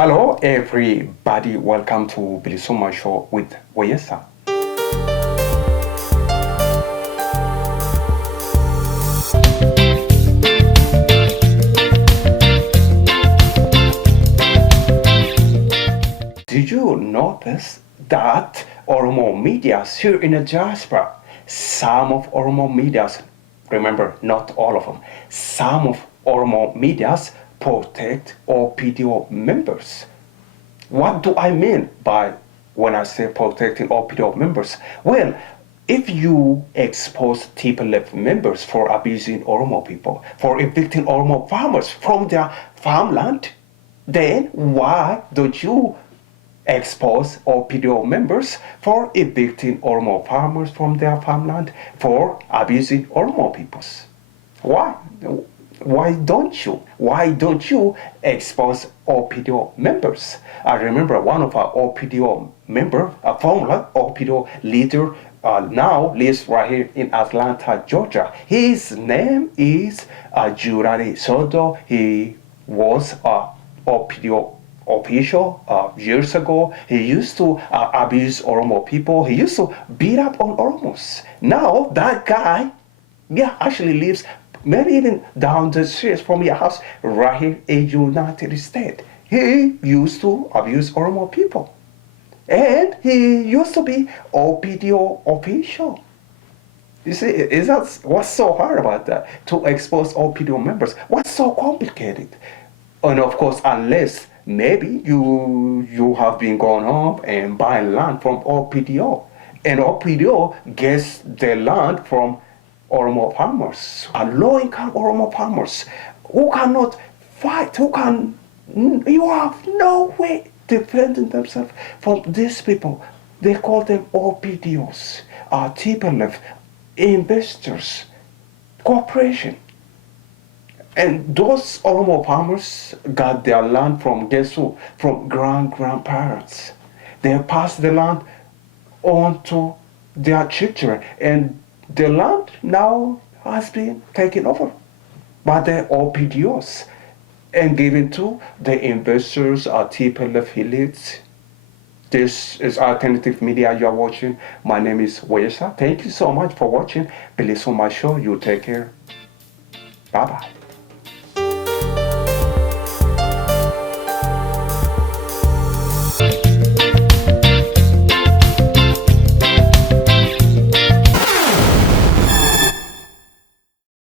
Hello everybody, welcome to BilisummaaShow with Oyesa. Did you notice that Oromo Medias here in the diaspora, some of Oromo Medias, remember not all of them, some of Oromo Medias protect OPDO members? What do I mean by when I say protecting OPDO members? Well, if you expose TPLF members for abusing Oromo people, for evicting Oromo farmers from their farmland, then why don't you expose OPDO members for evicting Oromo farmers from their farmland, for abusing Oromo peoples? Why? Why don't you? Why don't you expose OPDO members? I remember one of our OPDO member, a former OPDO leader, now lives right here in Atlanta, Georgia. His name is Jurari Soto. He was a OPDO official years ago. He used to abuse Oromo people. He used to beat up on Oromos. Now that guy, actually lives maybe even down the street from your house right here in United States. He used to abuse Oromo people. And he used to be OPDO official. You see, is that what's so hard about that? To expose OPDO members. What's so complicated? And of course, unless maybe you have been going home and buying land from OPDO. And OPDO gets the land from Oromo farmers, low-income Oromo farmers who cannot fight, you have no way defending themselves from these people. They call them OPDOs, TPLF, investors, corporation. And those Oromo farmers got their land from guess who? From grandparents. They passed the land on to their children, and the land now has been taken over by the OPDOs and given to the investors, TPLF elites. This is Alternative Media you are watching. My name is Oyesa. Thank you so much for watching BilisummaaShow. You take care. Bye-bye.